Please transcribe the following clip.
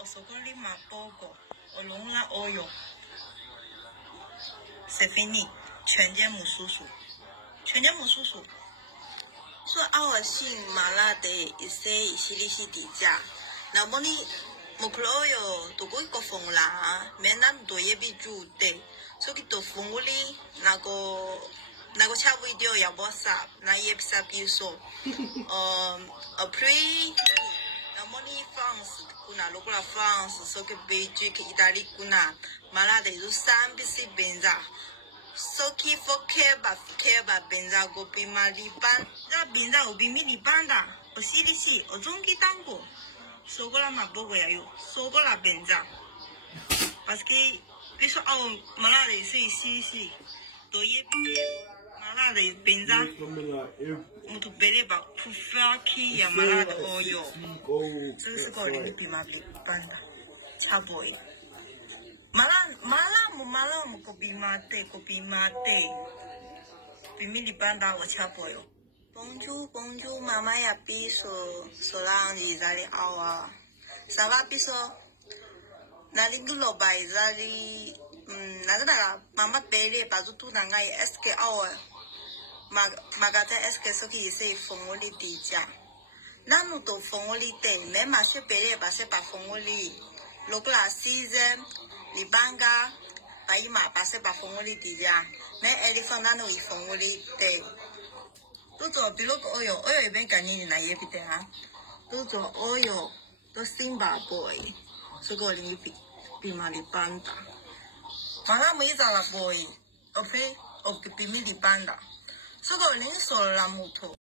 Osokoli mapogo, olonga oyo. C'est fini， 全家母叔叔，全家母叔叔。说我姓麻辣的，一些一系列是底价。那么你木克罗哟，都过一个风啦，没那么多也比住的，所以都风屋里那个差不多要不啥，那也不啥比如说，après， 那么你France。kuna lokola France soki Belgique Italie kuna malade zo sambi si benza soki keba benza go pima liban za benza obimi libanda osili si ozongi tango sokola mabogo ya yo sokola benza parce que biso au malade si doye malade benza mutu beleba pufaki ya malade oyo这是个人比嘛比班的，差不多。马拉姆个比嘛的，比米里班的我差不多哟。Bonjour，妈妈呀，比说让你在里熬啊，啥吧比说，那里个老白在里，那个啦，妈妈背里把住肚囊个 SK 熬啊，马个在 SK 手机是风我里底价。那侬都风我里的，没马学别的，把些把风我里，如果啦 season， 你搬个，把一马把些把风我里底价，没 elephant 那侬一风我里的，都做比如个哦哟一边干你那也比的啊，都做哦哟，都新巴 boy， 这个里比马里搬的，马上没找了 boy， OK， 比米里搬的，这个零手了木头。